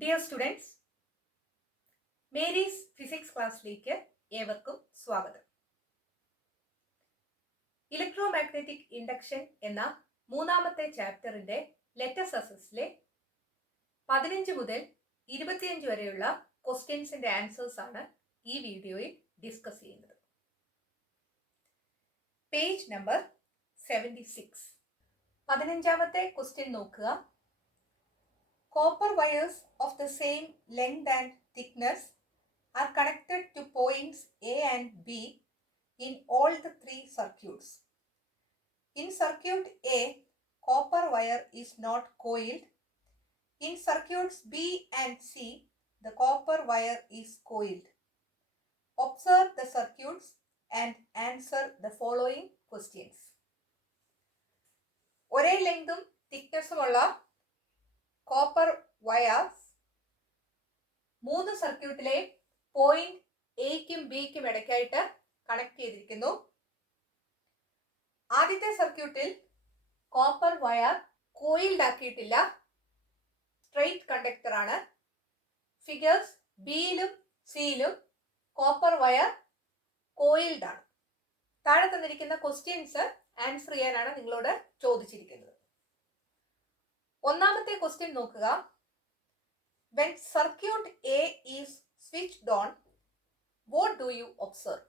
Dear students, Mary's physics ക്ലാസ്സിലേക്ക് ഏവർക്കും സ്വാഗതം. ഇലക്ട്രോമാഗ്നറ്റിക് ഇൻഡക്ഷൻ എന്ന മൂന്നാമത്തെ ചാപ്റ്ററിന്റെ ലെറ്റസ് അസസിലെ 15 മുതൽ 25 വരെയുള്ള ക്വസ്റ്റ്യൻസിന്റെ ആൻസേഴ്സ് ആണ് ഈ വീഡിയോയിൽ ഡിസ്കസ് ചെയ്യുന്നത്. Page number 76. 15ാമത്തെ ക്വസ്റ്റ്യൻ നോക്കുക. Copper wires of the same length and thickness are connected to points A and B in all the three circuits. In circuit A, copper wire is not coiled. In circuits B and C, the copper wire is coiled. Observe the circuits and answer the following questions. ഒരേ ലെങ്തും തിക്നെസ്സുമുള്ള copper wires 3 സർക്യൂട്ടിലെ point എയ്ക്കും ബിക്കും ഇടയ്ക്കായിട്ട് connect ചെയ്തിരിക്കുന്നു. ആദ്യത്തെ സർക്യൂട്ടിൽ copper wire coiled ആക്കിയിട്ടില്ല, straight conductor ആണ്. Figures ബിയിലും സിയിലും copper wire coiled ആണ്. താഴെ തന്നിരിക്കുന്ന ക്വസ്റ്റ്യൻസ് ആൻസർ ചെയ്യാനാണ് നിങ്ങളോട് ചോദിച്ചിരിക്കുന്നത്. ഒന്നാമത്തെ ക്വസ്റ്റ്യൻ നോക്കുക. When circuit A is switched on, what do you observe?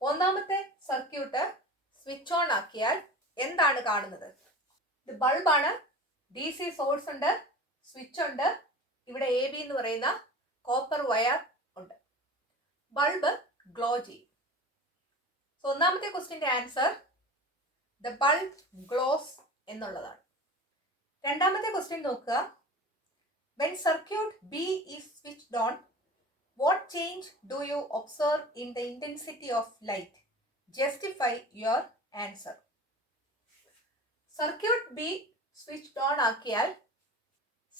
ഒന്നാമത്തെ സർക്യൂട്ട് സ്വിച്ച് ഓൺ ആക്കിയാൽ എന്താണ് കാണുന്നത്? ഇത് ബൾബാണ്. DC സോഴ്സ് ഉണ്ട്, സ്വിച്ച് ഉണ്ട്, ഇവിടെ AB എന്ന് പറയുന്ന കോപ്പർ വയർ ഉണ്ട്. ബൾബ് ഗ്ലോ ചെയ്യും. സോ ഒന്നാമത്തെ ക്വസ്റ്റ്യന്റെ ആൻസർ ദ ബൾബ് ഗ്ലോസ് എന്നുള്ളതാണ്. രണ്ടാമത്തെ ക്വസ്റ്റ്യൻ നോക്കുക. When circuit B is switched on, what change do you observe in the intensity of light? Justify your answer. Circuit B switched on ആക്കിയാൽ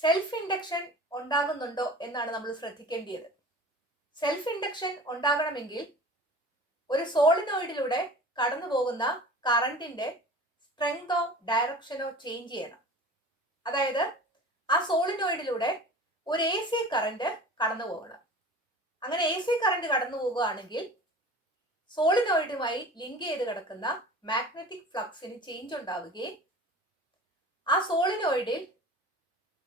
self induction ഉണ്ടാകുന്നുണ്ടോ എന്നാണ് നമ്മൾ ശ്രദ്ധിക്കേണ്ടത്. Self induction ഉണ്ടാകണമെങ്കിൽ ഒരു സോളിനോയിഡിലൂടെ കടന്നു പോകുന്ന കറണ്ടിന്റെ സ്ട്രെങ്തോ ഡയറക്ഷനോ ചേഞ്ച് ചെയ്യണം. അതായത് ആ സോളിനോയിഡിലൂടെ ഒരു AC കറണ്ട് കടന്നു പോകണം. അങ്ങനെ AC കറണ്ട് കടന്നു പോവുകയാണെങ്കിൽ സോളിനോയിഡുമായി ലിങ്ക് ചെയ്ത് കിടക്കുന്ന മാഗ്നറ്റിക് ഫ്ലക്സിന് ചേഞ്ച് ഉണ്ടാവുകയും ആ സോളിനോയിഡിൽ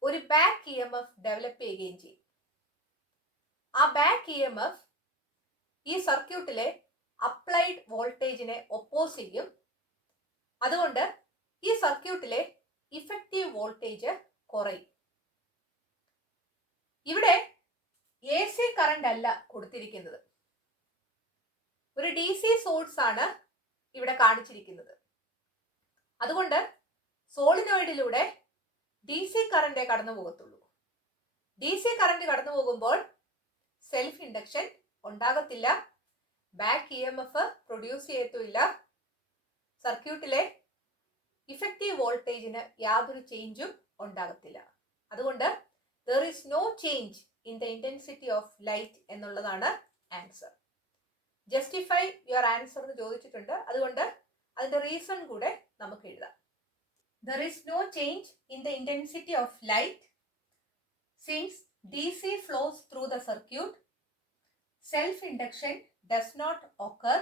ഒരു ബാക്ക് EMF ഡെവലപ്പ് ചെയ്യുകയും ചെയ്യും. ആ ബാക്ക് EMF ഈ സർക്യൂട്ടിലെ അപ്ലൈഡ് വോൾട്ടേജിനെ ഒപ്പോസ് ചെയ്യും. അതുകൊണ്ട് ഈ സർക്യൂട്ടിലെ ഇഫക്റ്റീവ് വോൾട്ടേജ് കുറയും. ഇവിടെ AC കറണ്ട് അല്ല കൊടുത്തിരിക്കുന്നത്, ഒരു DC സോഴ്സ് ആണ് ഇവിടെ കാണിച്ചിരിക്കുന്നത്. അതുകൊണ്ട് സോളിനോയിഡിലൂടെ DC കറണ്ടേ കടന്നു പോകത്തുള്ളൂ. DC കറണ്ട് കടന്നു പോകുമ്പോൾ സെൽഫ് ഇൻഡക്ഷൻ ഉണ്ടാകത്തില്ല, ബാക്ക് EMF പ്രൊഡ്യൂസ് ചെയ്യത്തുമില്ല, സർക്യൂട്ടിലെ ഇഫക്റ്റീവ് വോൾട്ടേജിന് യാതൊരു ചേഞ്ചും ഉണ്ടാകത്തില്ല. അതുകൊണ്ട് there is no change in the intensity of light എന്നുള്ളതാണ് ആൻസർ. ജസ്റ്റിഫൈ യുവർ ആൻസർ എന്ന് ചോദിച്ചിട്ടുണ്ട്, അതുകൊണ്ട് അതിന്റെ റീസൺ കൂടെ നമുക്ക് എഴുതാം. There is no change in the intensity of light since DC flows through the circuit, self-induction does not occur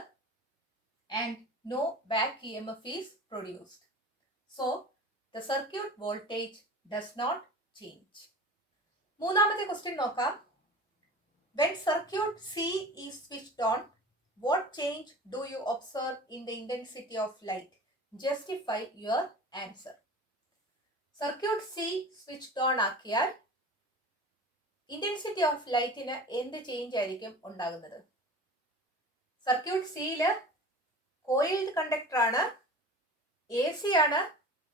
and no back EMF is produced. So, the circuit voltage does not change. മൂന്നാമത്തെ question നോക്കാം. When circuit C is switched on, what change do you observe in the intensity of light? Justify your answer. Circuit C switched on ആക്കിയാൽ intensity of ലൈറ്റിന് എന്ത് change ആയിരിക്കും ഉണ്ടാകുന്നത്? Circuit സിയില് coiled conductor ആണ്, AC ആണ്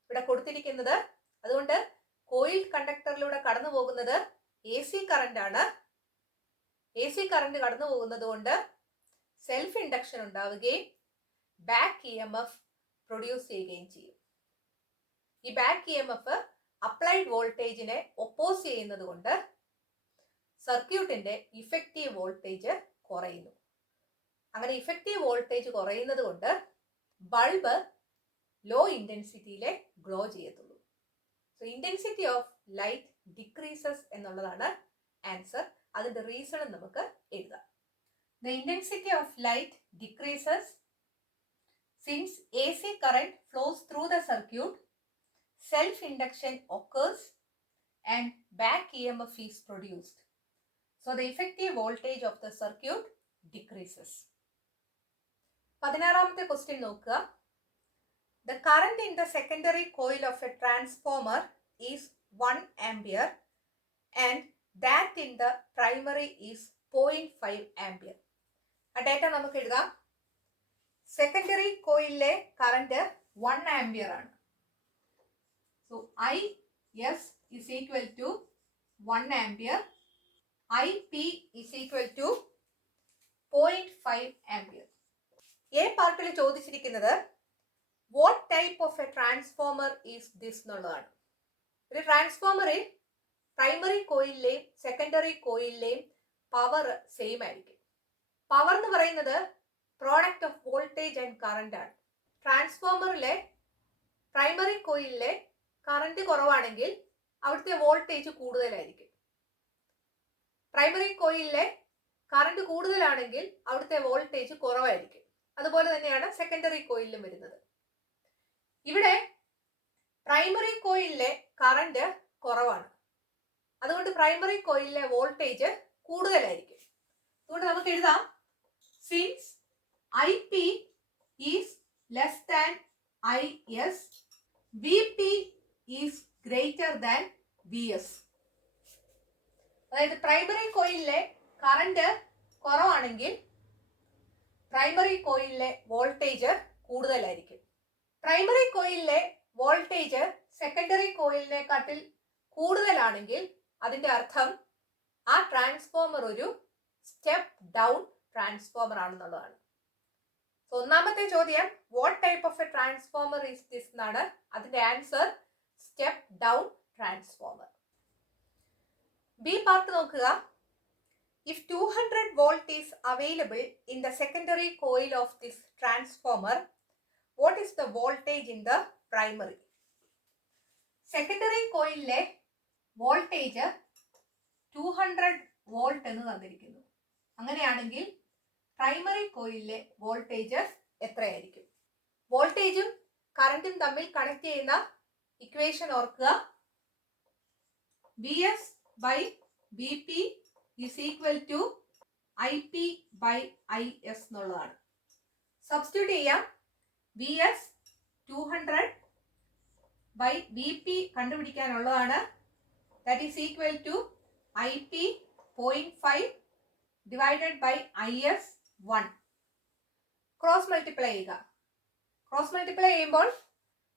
ഇവിടെ കൊടുത്തിരിക്കുന്നത്. അതുകൊണ്ട് കോയിൽഡ് കണ്ടക്ടറിലൂടെ കടന്നു പോകുന്നത് AC കറണ്ട് ആണ്. AC കറണ്ട് കടന്നു പോകുന്നത് കൊണ്ട് സെൽഫ് ഇൻഡക്ഷൻ ഉണ്ടാവുകയും ബാക്ക് EMF പ്രൊഡ്യൂസ് ചെയ്യുകയും ചെയ്യും. ഈ ബാക്ക് EMF അപ്ലൈഡ് വോൾട്ടേജിനെ ഒപ്പോസ് ചെയ്യുന്നത് കൊണ്ട് സർക്യൂട്ടിന്റെ ഇഫക്റ്റീവ് വോൾട്ടേജ് കുറയുന്നു. അങ്ങനെ ഇഫക്റ്റീവ് വോൾട്ടേജ് കുറയുന്നത് കൊണ്ട് ബൾബ് ലോ ഇന്റൻസിറ്റിയിലെ ഗ്ലോ ചെയ്യത്തുള്ളൂ. So intensity of light decreases എന്നുള്ളതാണ് ആൻസർ. അതിന്റെ റീസണും നമുക്ക് എഴുതാം. The intensity of light decreases since AC current flows through the circuit, self-induction occurs and back EMF is produced. So the effective voltage of the circuit decreases. 16ാമത്തെ question നോക്കുക. The current in the secondary coil of a transformer is 1 ampere and that in the primary is 0.5 ampere. ആ data നമുക്ക് എഴുതാം. Secondary കോയിലിലെ current 1 ampere ആണ്. So IS is equal to 1 ampere, IP is equal to 0.5 ampere. A പാർട്ടിൽ ചോദിച്ചിരിക്കുന്നത് what type of a transformer is this എന്നുള്ളതാണ്. ഒരു ട്രാൻസ്ഫോമറിൽ primary കോയിലിലെയും secondary കോയിലിലെയും power same ആയിരിക്കും. പവർ എന്ന് പറയുന്നത് product of voltage and current ആണ്. ട്രാൻസ്ഫോമറിലെ പ്രൈമറി കോയിലിലെ കറന്റ് കുറവാണെങ്കിൽ അവിടുത്തെ വോൾട്ടേജ് കൂടുതലായിരിക്കും. പ്രൈമറി കോയിലിലെ കറന്റ് കൂടുതലാണെങ്കിൽ അവിടുത്തെ വോൾട്ടേജ് കുറവായിരിക്കും. അതുപോലെ തന്നെയാണ് സെക്കൻഡറി കോയിലിലും വരുന്നത്. ഇവിടെ പ്രൈമറി കോയിലിലെ കറന്റ് കുറവാണ്, അതുകൊണ്ട് പ്രൈമറി കോയിലിലെ വോൾട്ടേജ് കൂടുതലായിരിക്കും. അതുകൊണ്ട് നമുക്ക് എഴുതാം since IP is less than IS, VP is greater than VS. അതായത് പ്രൈമറി കോയിലിലെ കറന്റ് കുറവാണെങ്കിൽ പ്രൈമറി കോയിലിലെ വോൾട്ടേജ് കൂടുതലായിരിക്കും. പ്രൈമറി കോയിലിലെ വോൾട്ടേജ് സെക്കൻഡറി കോയിലിനെക്കാട്ടിൽ കൂടുതലാണെങ്കിൽ അതിന്റെ അർത്ഥം ആ ട്രാൻസ്ഫോമർ ഒരു സ്റ്റെപ്പ് ഡൗൺ ട്രാൻസ്ഫോമർ ആണെന്നുള്ളതാണ്. സോ ഒന്നാമത്തെ ചോദ്യം what type of a transformer is this എന്നാണ്. അതിന്റെ answer step down transformer. B part നോക്കുക. If 200 volt is available in the secondary coil of this transformer, what is the voltage in the primary? Secondary coilലെ voltage 200 volt എന്ന് തന്നിരിക്കുന്നു. അങ്ങനെയാണെങ്കിൽ primary കോയിലിലെ voltage എത്രയായിരിക്കും? വോൾട്ടേജും കറന്റും തമ്മിൽ കണക്ട് ചെയ്യുന്ന ഇക്വേഷൻ ഓർക്കുക. VS by VP is equal to IP by IS എന്നുള്ളതാണ്. സബ്സ്റ്റിറ്റ്യൂട്ട് ചെയ്യാം. VS 200 by VP കണ്ടുപിടിക്കാനുള്ളതാണ്. That is equal to IP 0.5 divided by IS 1. Cross multiply ചെയ്യുക. ക്രോസ് മൾട്ടിപ്ലൈ ചെയ്യുമ്പോൾ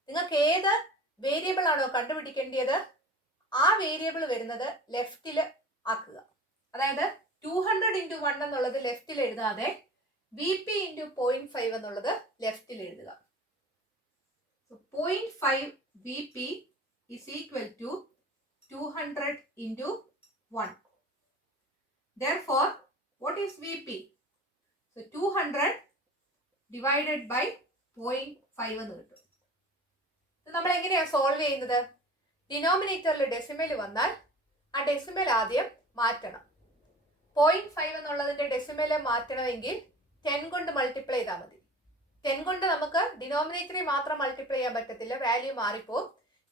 നിങ്ങൾക്ക് ഏത് വേരിയബിൾ ആണോ കണ്ടുപിടിക്കേണ്ടത് ആ വേരിയബിൾ വരുന്നത് ലെഫ്റ്റിൽ ആക്കുക. അതായത് 200 into 1 എന്നുള്ളത് ലെഫ്റ്റിൽ എഴുതാതെ VP into 0.5 എന്നുള്ളത് ലെഫ്റ്റിൽ എഴുതുക. 0.5 VP is equal to 200 into 1. Therefore, what is VP? So 200 divided by 0.5 എന്ന് കിട്ടും. നമ്മൾ എങ്ങനെയാണ് സോൾവ് ചെയ്യുന്നത്? ഡിനോമിനേറ്ററിൽ ഡെസിമൽ വന്നാൽ ആ ഡെസിമൽ ആദ്യം മാറ്റണം. 0.5 എന്നുള്ളതിന്റെ ഡെസിമല് മാറ്റണമെങ്കിൽ 10 കൊണ്ട് മൾട്ടിപ്ലൈ ചെയ്താൽ മതി. 10 കൊണ്ട് നമുക്ക് ഡിനോമിനേറ്ററിൽ മാത്രം മൾട്ടിപ്ലൈ ചെയ്യാൻ പറ്റത്തില്ല, വാല്യൂ മാറിപ്പോ.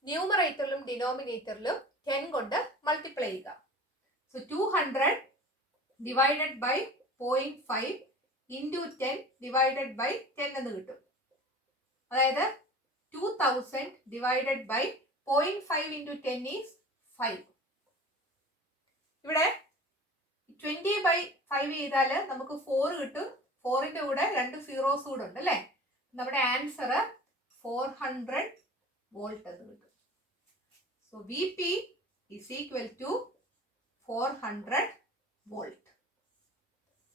ന്യൂമറേറ്ററിലും ഡിനോമിനേറ്ററിലും 10 കൊണ്ട് മൾട്ടിപ്ലൈ ചെയ്യുക. So 200 divided by 0.5 into 10 divided by 10 എന്ന് കിട്ടും. അതായത് 2000 ഡിവൈഡഡ് ബൈ 0.5 ഇൻറ്റു 10 ഈസ് 5. ഇവിടെ 20 by 5 ചെയ്താൽ നമുക്ക് 4 കിട്ടും. 4ന്റെ കൂടെ 2 സീറോസ് കൂടെ ഉണ്ട് അല്ലേ? നമ്മുടെ ആൻസർ 400 വോൾട്ട് എന്ന് കിട്ടും. So VP is equal to 400 volt.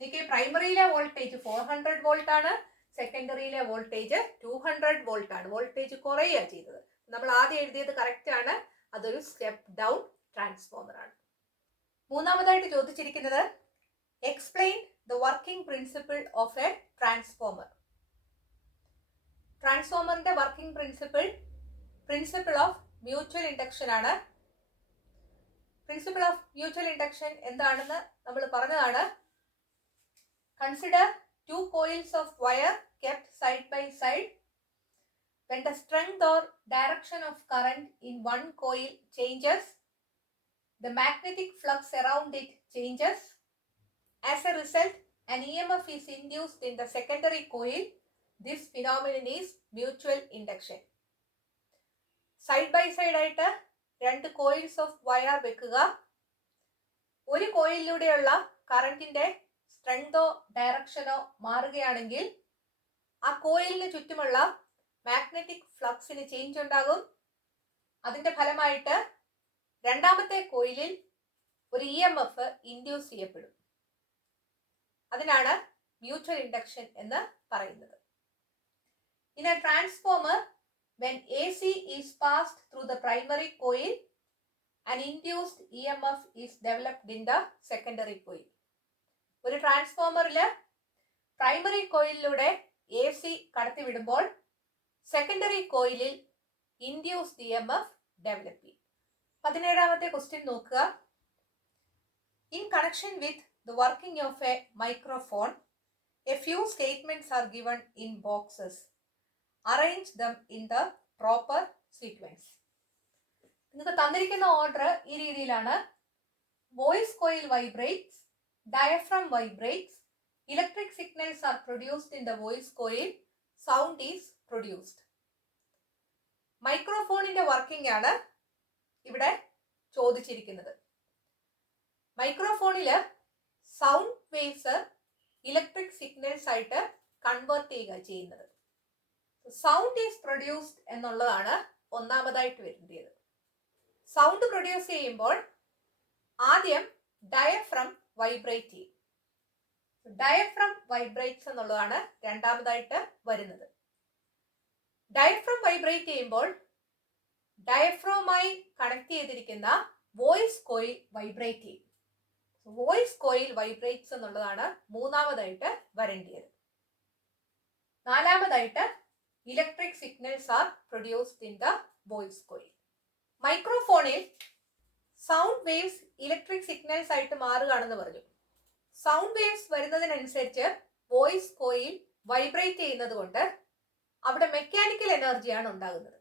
എനിക്ക് പ്രൈമറിയിലെ വോൾട്ടേജ് 400 വോൾട്ട് ആണ്, സെക്കൻഡറിയിലെ വോൾട്ടേജ് 200 വോൾട്ട് ആണ്. വോൾട്ടേജ് കുറയുക ചെയ്തത്. നമ്മൾ ആദ്യം എഴുതിയത് കറക്റ്റ് ആണ്. അതൊരു സ്റ്റെപ്പ് ഡൗൺ ട്രാൻസ്ഫോമർ ആണ്. മൂന്നാമതായിട്ട് ചോദിച്ചിരിക്കുന്നത് explain the working principle of a transformer. ട്രാൻസ്ഫോമറിന്റെ working principle of mutual induction ആണ്. പ്രിൻസിപ്പിൾ ഓഫ് മ്യൂച്വൽ ഇൻഡക്ഷൻ എന്താണെന്ന് നമ്മൾ പറഞ്ഞതാണ്. Consider two coils of wire kept side by side. When the strength or direction of current in one coil changes, the magnetic flux around it changes. As a result, an EMF is induced in the secondary coil. This phenomenon is mutual induction. Side by side ആയിട്ട് രണ്ട് coils of wire വെക്കുക. ഒരു കോയിലിലൂടെയുള്ള കറണ്ടിന്റെ സ്ട്രെങ്തോ ഡയറക്ഷനോ മാറുകയാണെങ്കിൽ ആ കോയിലിന് ചുറ്റുമുള്ള magnetic ഫ്ലക്സിന് change ഉണ്ടാകും. അതിന്റെ ഫലമായിട്ട് രണ്ടാമത്തെ കോയിലിൽ ഒരു EMF ഇൻഡ്യൂസ് ചെയ്യപ്പെടും. അതിനാണ് മ്യൂച്വൽ ഇൻഡക്ഷൻ എന്ന് പറയുന്നത്. In a transformer, when AC is passed through the primary coil, an induced EMF is developed in the secondary coil. ഒരു ട്രാൻസ്ഫോമറിൽ പ്രൈമറി കോയിലിലൂടെ AC കടത്തിവിടുമ്പോൾ സെക്കൻഡറി കോയിലിൽ ഇൻഡ്യൂസ്ഡ് EMF ഡെവലപ്പ് ചെയ്യും. 17ാമത്തെ ക്വസ്റ്റ്യൻ നോക്കുക. In connection with the working of a microphone, a few statements are given in boxes. Arrange them in the proper sequence. നിങ്ങൾക്ക് തന്നിരിക്കുന്ന ഓർഡർ ഈ രീതിയിലാണ്. Voice coil vibrates, diaphragm vibrates, electric signals are produced in the voice coil, sound is produced. മൈക്രോഫോണിന്റെ working ആണ് ഇവിടെ ചോദിച്ചിരിക്കുന്നത്. മൈക്രോഫോണില് sound waves electric signals ആയിട്ട് കൺവേർട്ട് ചെയ്യുന്നത്. സൗണ്ട് ഈസ് പ്രൊഡ്യൂസ്ഡ് എന്നുള്ളതാണ് ഒന്നാമതായിട്ട് വരുന്നത്. സൗണ്ട് പ്രൊഡ്യൂസ് ചെയ്യുമ്പോൾ ആദ്യം ഡയഫ്രം വൈബ്രേറ്റ് ചെയ്യും. ഡയഫ്രം വൈബ്രേറ്റ്സ് എന്നുള്ളതാണ് രണ്ടാമതായിട്ട് വരുന്നത്. ഡയഫ്രം വൈബ്രേറ്റ് ചെയ്യുമ്പോൾ ഡയഫ്രോമായി കണക്ട് ചെയ്തിരിക്കുന്ന വോയിസ് കോയിൽ വൈബ്രേറ്റ് ചെയ്യും. വോയിസ് കോയിൽ വൈബ്രേറ്റ്സ് എന്നുള്ളതാണ് മൂന്നാമതായിട്ട് വരേണ്ടത്. നാലാമതായിട്ട് electric signals are produced in the voice coil. മൈക്രോഫോണിൽ സൗണ്ട് വേവ്സ് ഇലക്ട്രിക് സിഗ്നൽസ് ആയിട്ട് മാറുകയാണെന്ന് പറഞ്ഞു. സൗണ്ട് വേവ്സ് വരുന്നതിനനുസരിച്ച് വോയിസ് കോയിൽ വൈബ്രേറ്റ് ചെയ്യുന്നത് കൊണ്ട് അവിടെ മെക്കാനിക്കൽ എനർജിയാണ് ഉണ്ടാകുന്നത്.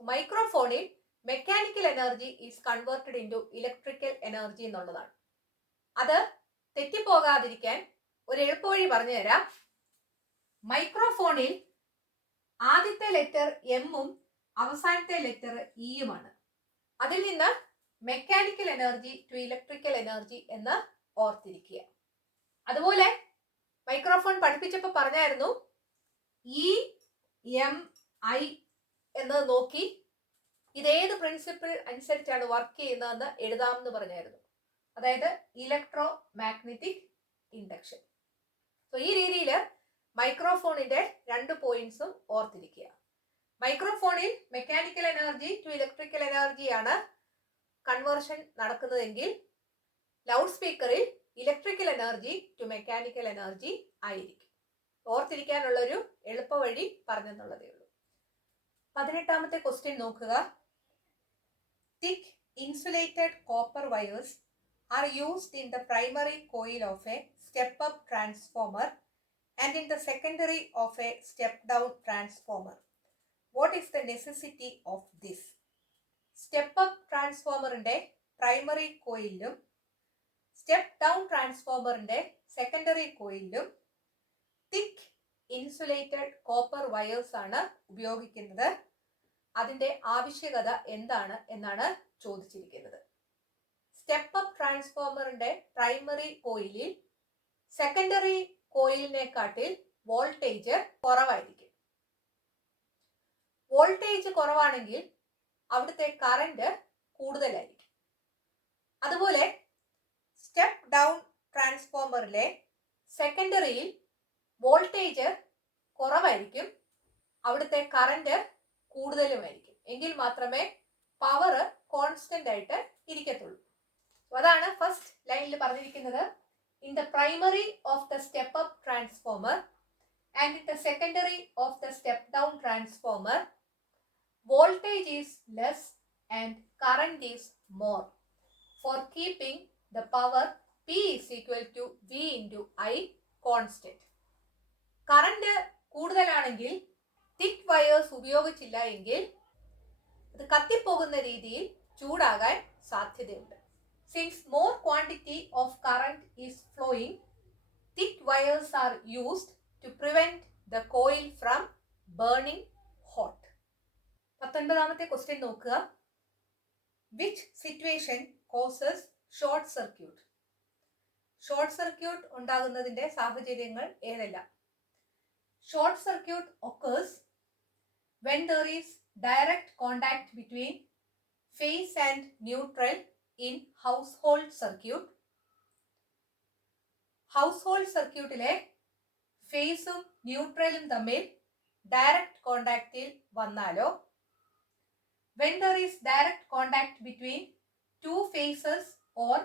മൈക്രോഫോണിൽ mechanical energy is converted into electrical energy എന്നുള്ളതാണ്. അത് തെറ്റിപ്പോകാതിരിക്കാൻ ഒരു എളുപ്പവഴി പറഞ്ഞു തരാം. മൈക്രോഫോണിൽ ആദ്യത്തെ ലെറ്റർ എമ്മും അവസാനത്തെ ലെറ്റർ ഇയുമാണ്. അതിൽ നിന്ന് mechanical energy to electrical energy എന്ന് ഓർത്തിരിക്കുക. അതുപോലെ മൈക്രോഫോൺ പഠിപ്പിച്ചപ്പോൾ പറഞ്ഞായിരുന്നു EMI എന്നത് നോക്കി ഇതേത് പ്രിൻസിപ്പിൾ അനുസരിച്ചാണ് വർക്ക് ചെയ്യുന്നതെന്ന് എഴുതാമെന്ന് പറഞ്ഞായിരുന്നു. അതായത് ഇലക്ട്രോ മാഗ്നറ്റിക് ഇൻഡക്ഷൻ. സോ ഈ രീതിയിൽ മൈക്രോഫോണിന്റെ രണ്ട് പോയിന്റ്സും ഓർത്തിരിക്കുക. മൈക്രോഫോണിൽ മെക്കാനിക്കൽ എനർജി ടു ഇലക്ട്രിക്കൽ എനർജിയാണ് കൺവേർഷൻ നടക്കുന്നതെങ്കിൽ ലൗഡ് സ്പീക്കറിൽ electrical energy to mechanical energy ആയിരിക്കും. ഓർത്തിരിക്കാനുള്ളൊരു എളുപ്പവഴി പറഞ്ഞെന്നുള്ളതേ ഉള്ളൂ. 18ാമത്തെ ക്വസ്റ്റ്യൻ നോക്കുക. Thick insulated copper wires are used in the primary coil of a step up transformer and in the secondary of a step down transformer. What is the necessity of this? Step up transformerന്റെ primary coilലും step down transformerന്റെ secondary coilലും thick insulated copper wires ആണ് ഉപയോഗിക്കുന്നത്. അതിന്റെ ആവശ്യകത എന്താണ് എന്നാണ് ചോദിച്ചിരിക്കുന്നത്. Step up ട്രാൻസ്ഫോമറിന്റെ primary കോയിലിൽ secondary കോയിലിനെക്കാട്ടിൽ voltage കുറവായിരിക്കും. Voltage കുറവാണെങ്കിൽ അവിടുത്തെ കറന്റ് കൂടുതലായിരിക്കും. അതുപോലെ സ്റ്റെപ്പ് ഡൗൺ ട്രാൻസ്ഫോമറിലെ സെക്കൻഡറിയിൽ വോൾട്ടേജ് കുറവായിരിക്കും, അവിടുത്തെ കറന്റ് കൂടുതലുമായിരിക്കും. എങ്കിൽ മാത്രമേ പവർ കോൺസ്റ്റന്റ് ആയിട്ട് ഇരിക്കത്തുള്ളൂ. അതാണ് ഫസ്റ്റ് ലൈനിൽ പറഞ്ഞിരിക്കുന്നത്. In the primary of the step up transformer and in the secondary of the step down transformer, voltage is less and current is more. for keeping the power P is equal to V into I constant. Current കൂടുതലാണെങ്കിൽ തിക്ക് wires ഉപയോഗിച്ചില്ല എങ്കിൽ അത് കത്തിപ്പോകുന്ന രീതിയിൽ ചൂടാകാൻ സാധ്യതയുണ്ട്. Since more quantity of current is flowing, thick wires are used to prevent the coil from burning hot. 19ാമത്തെ question നോക്കുക. Which situation causes short circuit? Short circuit ഉണ്ടാകുന്നതിന്റെ സാഹചര്യങ്ങൾ ഏതെല്ലാം? Short circuit occurs when there is direct contact between phase and neutral in household circuit. Household സർക്യൂട്ടിലെ ഫേസും ന്യൂട്രലും തമ്മിൽ direct കോണ്ടാക്റ്റിൽ വന്നാലോ, when there is direct contact between two phases or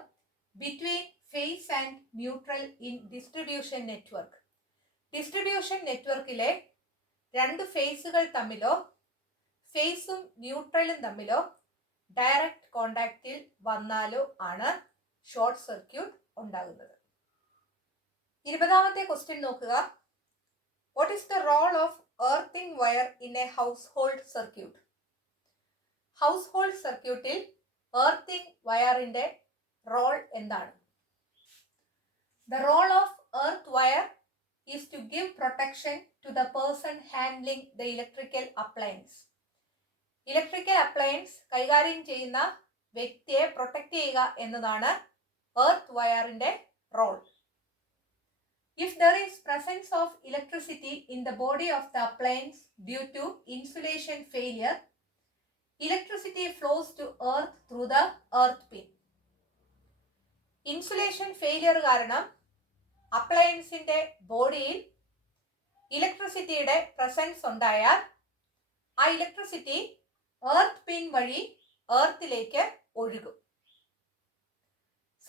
between phase and neutral in distribution network. Distribution നെറ്റ്വർക്കിലെ രണ്ട് ഫേസുകൾ തമ്മിലോ ഫേസും ന്യൂട്രലും തമ്മിലോ direct കോണ്ടാക്റ്റിൽ വന്നാലോ ആണ് short circuit ഉണ്ടാകുന്നത്. 20ാമത്തെ ക്വസ്റ്റ്യൻ നോക്കുക. What is the role of earthing wire in a household circuit? Household സർക്യൂട്ടിൽ എർത്തിങ് വയറിന്റെ റോൾ എന്താണ്? The role of earth wire is to give protection to the person handling the electrical appliance. Electrical appliance കൈകാര്യം ചെയ്യുന്ന വ്യക്തിയെ protect ചെയ്യുക എന്നതാണ് earth വയറിന്റെ role. If there is presence of electricity in the body of the appliance due to insulation failure, electricity flows to earth through the earth pin. Insulation failure കാരണം അപ്ലയൻസിന്റെ ബോഡിയിൽ ഇലക്ട്രിസിറ്റിയുടെ presence ഉണ്ടായാൽ ആ ഇലക്ട്രിസിറ്റി എർത്ത് പിൻ വഴി എർത്തിലേക്ക് ഒഴുകും.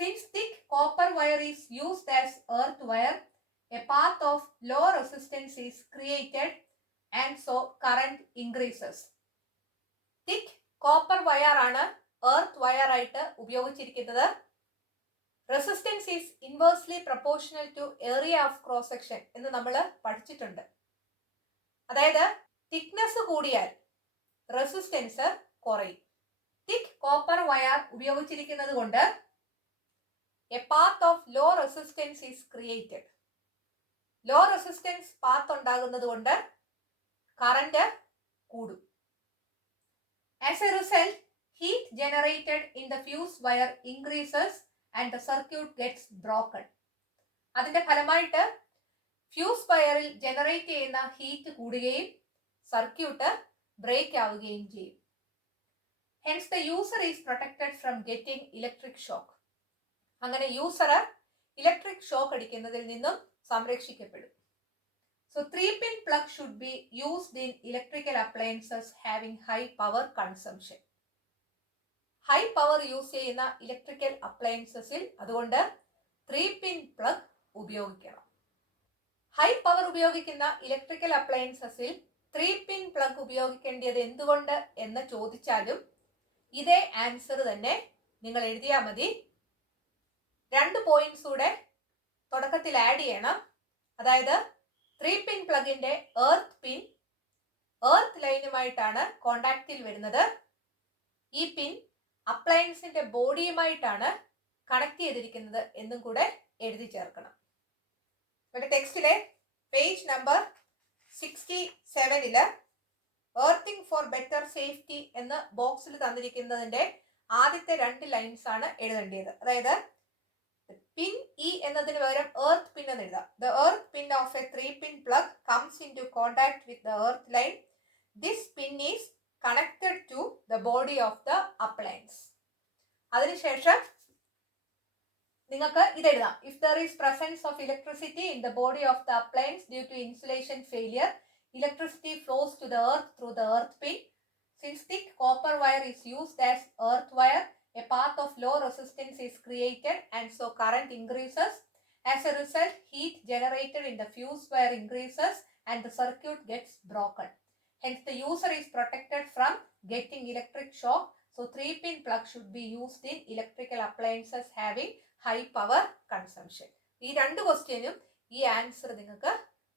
Since thick copper wire is used as earth wire, a path of low resistance is created and so current increases. Thick copper wire ആണ് earth wire ആയിട്ട് ഉപയോഗിച്ചിരിക്കുന്നത്. Resistance is inversely proportional to area of cross section എന്ന് നമ്മൾ പഠിച്ചിട്ടുണ്ട്. അതായത് thickness കൂടിയാൽ resistance കുറയും. thick copper wire ഉപയോഗിച്ചിരിക്കുന്നത് കൊണ്ട് a path of low resistance is created. Low resistance path ഉണ്ടാകുന്നത് കൊണ്ട് കറന്റ് കൂടും. As a result, heat generated in the fuse wire increases and the circuit gets broken. അതിന്റെ ഫലമായിട്ട് fuse വയറിൽ generate ചെയ്യുന്ന heat കൂടുകയും സർക്യൂട്ട് ബ്രേക്ക് ആവുകയും ചെയ്യും. Hence the user is protected from getting electric shock. അങ്ങനെ യൂസർ ഇലക്ട്രിക് ഷോക്ക് അടിക്കുന്നതിൽ നിന്നും സംരക്ഷിക്കപ്പെടും. So 3-pin plug should be used in electrical appliances having high power consumption. High power use ചെയ്യുന്ന electrical അപ്ലയൻസസിൽ അതുകൊണ്ട് 3-pin plug ഉപയോഗിക്കണം. High power ഉപയോഗിക്കുന്ന electrical അപ്ലയൻസസിൽ 3-pin plug ഉപയോഗിക്കേണ്ടത് എന്തുകൊണ്ട് എന്ന് ചോദിച്ചാലും ഇതേ ആൻസർ തന്നെ നിങ്ങൾ എഴുതിയാൽ മതി. 2 പോയിന്റ്സ് കൂടെ തുടക്കത്തിൽ ആഡ് ചെയ്യണം. അതായത് 3-pin പ്ലഗിന്റെ എർത്ത് പിൻ എർത്ത് ലൈനുമായിട്ടാണ് കോണ്ടാക്റ്റിൽ വരുന്നത്. ഈ പിൻ അപ്ലയൻസിന്റെ ബോഡിയുമായിട്ടാണ് കണക്ട് ചെയ്തിരിക്കുന്നത് എന്നും കൂടെ എഴുതി ചേർക്കണം. ഇവിടെ ടെക്സ്റ്റിലെ page number 67 earthing for better safety എന്ന് ബോക്സിൽ തന്നിരിക്കുന്നതിന്റെ ആദ്യത്തെ 2 ലൈൻസ് ആണ് എഴുതേണ്ടത്. അതായത് പിൻ ഇ എന്നതിന് പകരം എർത്ത് പിൻ എന്ന് എഴുതാം. The earth pin of a 3-pin plug comes into contact with the earth line. This pin is connected to the body of the appliance. അതിനുശേഷം നിങ്ങൾക്ക് ഇത് എഴുതാം. If there is presence of electricity in the body of the appliance due to insulation failure, electricity flows to the earth through the earth pin. Since thick copper wire is used as earth wire, a path of low resistance is created and so current increases. As a result, heat generated in the fuse wire increases and the circuit gets broken. Hence, the user is protected from getting electric shock. So 3-pin plug should be used in electrical appliances having high power consumption. ഈ രണ്ട് ക്വസ്റ്റ്യനും ഈ answer നിങ്ങൾക്ക്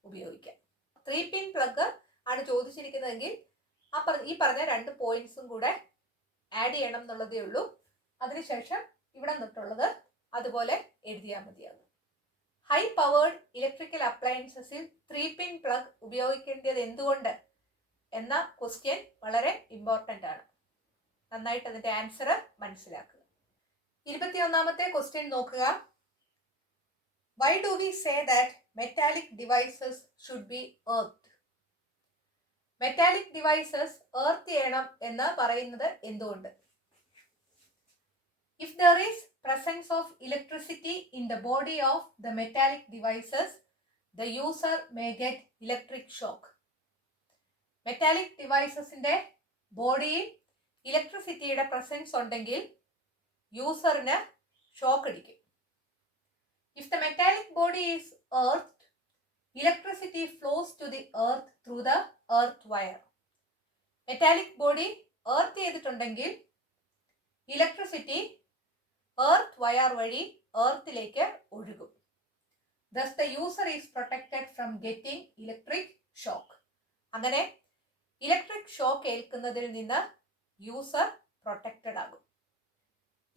ഉപയോഗിക്കാം. 3-pin plug ആണ് ചോദിച്ചിരിക്കുന്നതെങ്കിൽ ഈ പറഞ്ഞ രണ്ട് പോയിന്റ്സും കൂടെ ആഡ് ചെയ്യണം എന്നുള്ളതേ ഉള്ളൂ. അതിനുശേഷം ഇവിടെ നിന്നിട്ടുള്ളത് അതുപോലെ എഴുതിയാൽ മതിയാകും. ഹൈ പവേർഡ് ഇലക്ട്രിക്കൽ അപ്ലയൻസസിൽ 3-pin പ്ലഗ് ഉപയോഗിക്കേണ്ടത് എന്തുകൊണ്ട് എന്ന ക്വസ്റ്റ്യൻ വളരെ ഇമ്പോർട്ടൻ്റ് ആണ്. നന്നായിട്ട് അതിന്റെ ആൻസർ മനസ്സിലാക്കുക. 21ാമത്തെ ക്വസ്റ്റ്യൻ നോക്കുക. Why do we say that metallic devices should be earthed? Metallic devices earth ചെയ്യണം എന്ന് പറയുന്നത് എന്തുകൊണ്ട്? If there is presence of electricity in the body of the metallic devices, the user may get electric shock. Metallic ഡിവൈസസിന്റെ ബോഡിയിൽ ഇലക്ട്രിസിറ്റിയുടെ presence ഉണ്ടെങ്കിൽ യൂസറിന് shock അടിക്കും. If the metallic body is earthed, electricity flows to the earth through the earth wire. Metallic body earth ചെയ്തിട്ടുണ്ടെങ്കിൽ electricity earth wire വഴി എർത്തിലേക്ക് ഒഴുകും. Thus the user is protected from getting electric shock. അങ്ങനെ electric shock ഏൽക്കുന്നതിൽ നിന്ന് user protected ആകും.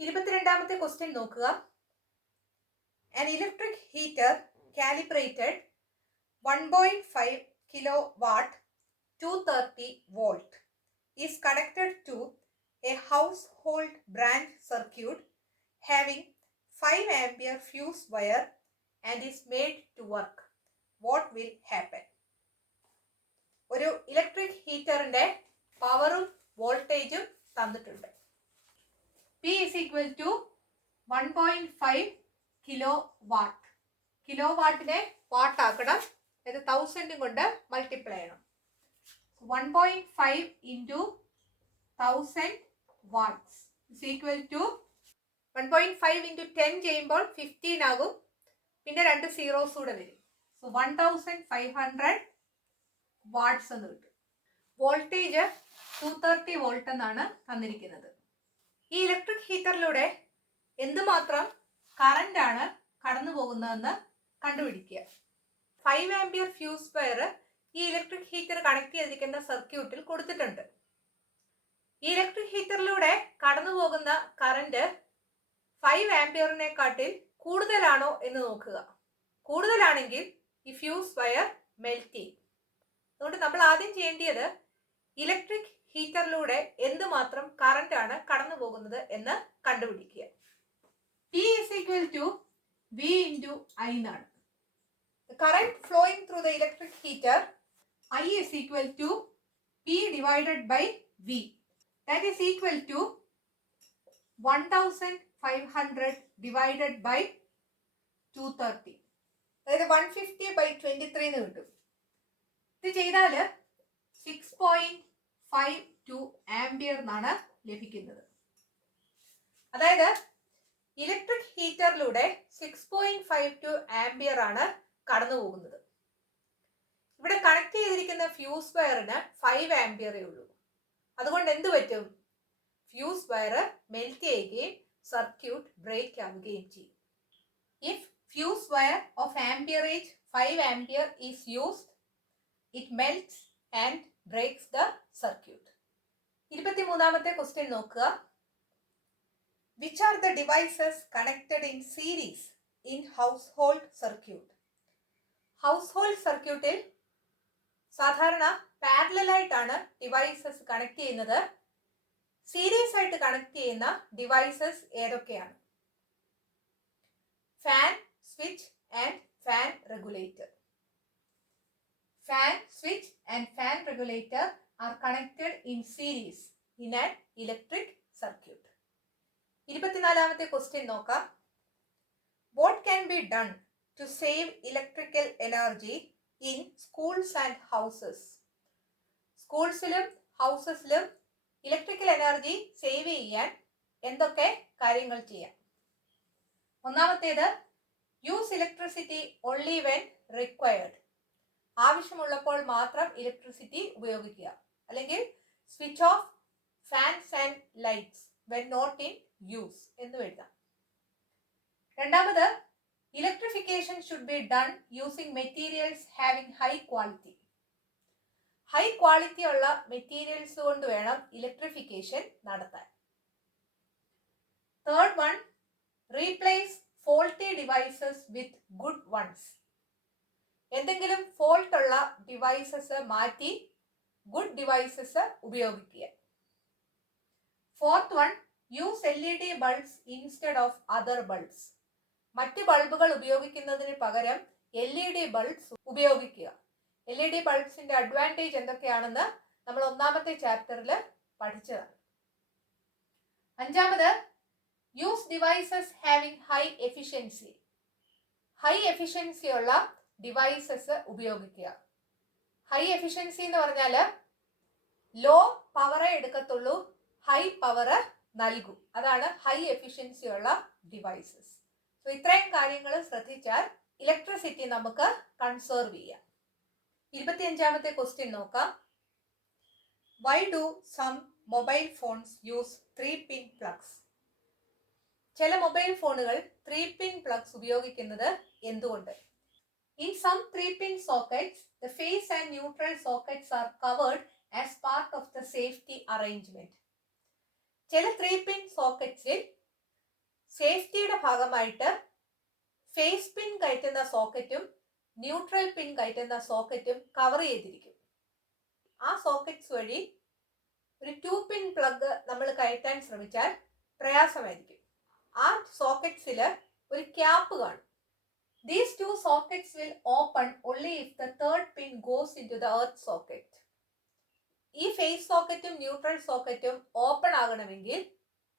22ാമത്തെ question നോക്കുക. An electric heater calibrated 1.5 kilowatt 230 volt is connected to a household branch circuit having 5 ampere fuse wire and is made to work. What will happen? ഒരു electric ഹീറ്ററിന്റെ പവറും വോൾട്ടേജും തന്നിട്ടുണ്ട്. P is equal to 1.5 kilowatt. കിലോ വാട്ടിനെ watt ആക്കണം. അത് 1000 കൊണ്ട് മൾട്ടിപ്ലൈ ചെയ്യണം. 1.5 into 1000 watts is equal to 1.5 into 10 ചെയ്യുമ്പോൾ 15 ആകും. പിന്നെ 2 സീറോസ് കൂടെ വരും. സോ 1500 വാട്ട്സ് എന്ന് കിട്ടും. വോൾട്ടേജ് 230 വോൾട്ട് എന്നാണ് തന്നിരിക്കുന്നത്. ഈ ഇലക്ട്രിക് ഹീറ്ററിലൂടെ എന്തുമാത്രം കറന്റ് ആണ് കടന്നു പോകുന്നതെന്ന് കണ്ടുപിടിക്കുക. 5 ആംപിയർ ഫ്യൂസ് വയർ ഈ ഇലക്ട്രിക് ഹീറ്റർ കണക്ട് ചെയ്തിരിക്കുന്ന സർക്യൂട്ടിൽ കൊടുത്തിട്ടുണ്ട്. ഈ ഇലക്ട്രിക് ഹീറ്ററിലൂടെ കടന്നു പോകുന്ന കറന്റ് 5 ആംപിയറിനെക്കാട്ടിൽ കൂടുതലാണോ എന്ന് നോക്കുക. കൂടുതലാണെങ്കിൽ ഈ ഫ്യൂസ് വയർ മെൽറ്റ് ചെയ്യും. അതുകൊണ്ട് നമ്മൾ ആദ്യം ചെയ്യേണ്ടത് ഇലക്ട്രിക് ഹീറ്ററിലൂടെ എന്തുമാത്രം കറന്റ് ആണ് കടന്നു പോകുന്നത് എന്ന് കണ്ടുപിടിക്കുക. P is equal to V into I എന്നാണ്. The current flowing through the electric heater I is equal to P divided by V. That is equal to 1500 divided by 230. അതായത് 150 by 23 എന്ന് കിട്ടും. ഇത് ചെയ്താൽ 6.52 ആംപിയർ എന്നാണ് ലഭിക്കുന്നത്. അതായത് ഇലക്ട്രിക് ഹീറ്ററിലൂടെ 6.52 ആംപിയർ ആണ് കടന്നു പോകുന്നത്. ഇവിടെ കണക്ട് ചെയ്തിരിക്കുന്ന ഫ്യൂസ് വയറിന് 5 ആംപിയറേ ഉള്ളൂ. അതുകൊണ്ട് എന്ത് പറ്റും? ഫ്യൂസ് വയർ മെൽറ്റ് ചെയ്യുകയും സർക്യൂട്ട് ബ്രേക്ക് ആവുകയും ചെയ്യും. If fuse wire of amperage 5 ampere is used, it melts and breaks the circuit. 23ാമത്തെ ക്വസ്റ്റ്യൻ നോക്കുക. Which are the devices connected in series in household circuit? Household circuitil സാധാരണ parallel ആയിട്ടാണ് devices connect ചെയ്യുന്നത്. Series ആയിട്ട് connect ചെയ്യുന്ന devices ഏതൊക്കെയാണ്? Fan, switch and fan regulator. Fan, switch and fan regulator are connected in series in an electric circuit. 24ാമത്തെ question നോക്കാം. What can be done to save electrical energy in schools and houses? സ്കൂൾസിലും ഹൗസസിലും electrical energy save ചെയ്യാൻ എന്തൊക്കെ കാര്യങ്ങൾ ചെയ്യാം? ഒന്നാമത്തേത്, use electricity only when required. ആവശ്യമുള്ളപ്പോൾ മാത്രം ഇലക്ട്രിസിറ്റി ഉപയോഗിക്കുക. അല്ലെങ്കിൽ switch off fans and lights when not in use എന്നും എഴുതാം. രണ്ടാമത്, electrification should be done using materials having high quality. High quality ഉള്ള മെറ്റീരിയൽസ് കൊണ്ട് വേണം ഇലക്ട്രിഫിക്കേഷൻ നടത്താൻ. Third one, replace faulty devices with good ones. എന്തെങ്കിലും ഫോൾട്ട് ഉള്ള devices മാറ്റി ഗുഡ് ഡിവൈസസ് ഉപയോഗിക്കുക. Fourth one, use LED bulbs instead of other bulbs. മറ്റ് ബൾബുകൾ ഉപയോഗിക്കുന്നതിന് പകരം LED ബൾബ്സ് ഉപയോഗിക്കുക. LED ബൾബ്സിന്റെ അഡ്വാൻറ്റേജ് എന്തൊക്കെയാണെന്ന് നമ്മൾ ഒന്നാമത്തെ ചാപ്റ്ററിൽ പഠിച്ചതാണ്. അഞ്ചാമത്, use devices having high efficiency. High efficiency ഉള്ള ഡിവൈസസ് ഉപയോഗിക്കുക. ഹൈ എഫിഷ്യൻസി എന്ന് പറഞ്ഞാൽ ലോ പവറേ എടുക്കത്തുള്ളൂ, ഹൈ പവർ നൽകും. അതാണ് ഹൈ എഫിഷ്യൻസി ഉള്ള ഡിവൈസസ്. സോ ഇത്രയും കാര്യങ്ങൾ ശ്രദ്ധിച്ചാൽ ഇലക്ട്രിസിറ്റി നമുക്ക് കൺസേർവ് ചെയ്യാം. 25ാമത്തെ ക്വസ്റ്റ്യൻ നോക്കാം. Why do some mobile phones use 3-pin plugs? ചില മൊബൈൽ ഫോണുകൾ 3-pin പ്ലഗ്സ് ഉപയോഗിക്കുന്നത് എന്തുകൊണ്ട്? In some 3-pin sockets, the phase and neutral sockets are covered as part of the safety arrangement. ചില 3-pin സോക്കറ്റ്സിൽ സേഫ്റ്റിയുടെ ഭാഗമായിട്ട് face പിൻ കയറ്റുന്ന സോക്കറ്റും neutral പിൻ കയറ്റുന്ന സോക്കറ്റും cover ചെയ്തിരിക്കും. ആ സോക്കറ്റ്സ് വഴി ഒരു 2-pin പ്ലഗ് നമ്മൾ കയറ്റാൻ ശ്രമിച്ചാൽ പ്രയാസമായിരിക്കും. ആ സോക്കറ്റ്സിൽ ഒരു ക്യാപ്പ് കാണും. These two sockets will open only if the third pin goes into the earth socket. ഈ ഫേസ് സോക്കറ്റും ന്യൂട്രൽ സോക്കറ്റും ഓപ്പൺ ആകണമെങ്കിൽ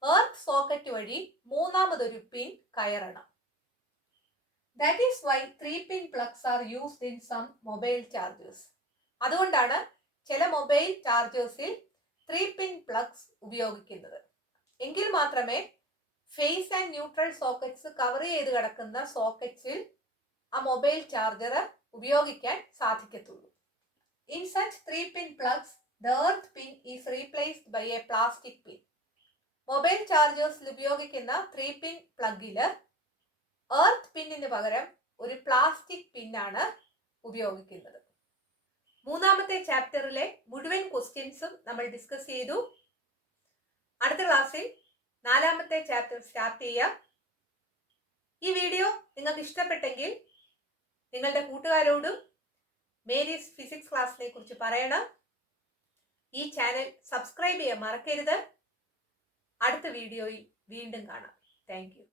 എർത്ത് സോക്കറ്റ് വഴി മൂന്നാമതൊരു പിൻ കയറണം. That is why 3-pin plugs are used in some mobile chargers. അതുകൊണ്ടാണ് ചില mobile ചാർജേഴ്സിൽ 3-pin plugs ഉപയോഗിക്കുന്നത്. എങ്കിൽ മാത്രമേ phase and neutral sockets cover ചെയ്ത് കിടക്കുന്ന സോക്കറ്റ്സിൽ ആ മൊബൈൽ ചാർജർ ഉപയോഗിക്കാൻ സാധിക്കത്തുള്ളൂ. In such 3-pin plugs, the earth pin is replaced by a plastic pin. Mobile ചാർജേഴ്സിൽ ഉപയോഗിക്കുന്ന 3-pin പ്ലഗില് എർത്ത് പിന്നിന് പകരം ഒരു പ്ലാസ്റ്റിക് പിന്നാണ് ഉപയോഗിക്കുന്നത്. മൂന്നാമത്തെ ചാപ്റ്ററിലെ മുഴുവൻ ക്വസ്റ്റ്യൻസും നമ്മൾ ഡിസ്കസ് ചെയ്തു. അടുത്ത ക്ലാസ്സിൽ 4ാമത്തെ ചാപ്റ്റർ സ്റ്റാർട്ട് ചെയ്യാം. ഈ വീഡിയോ നിങ്ങൾക്ക് ഇഷ്ടപ്പെട്ടെങ്കിൽ നിങ്ങളുടെ കൂട്ടുകാരോടും മേരീസ് ഫിസിക്സ് ക്ലാസ്സിനെ കുറിച്ച് പറയണം. ഈ ചാനൽ സബ്സ്ക്രൈബ് ചെയ്യാൻ മറക്കരുത്. അടുത്ത വീഡിയോയിൽ വീണ്ടും കാണാം. Thank you.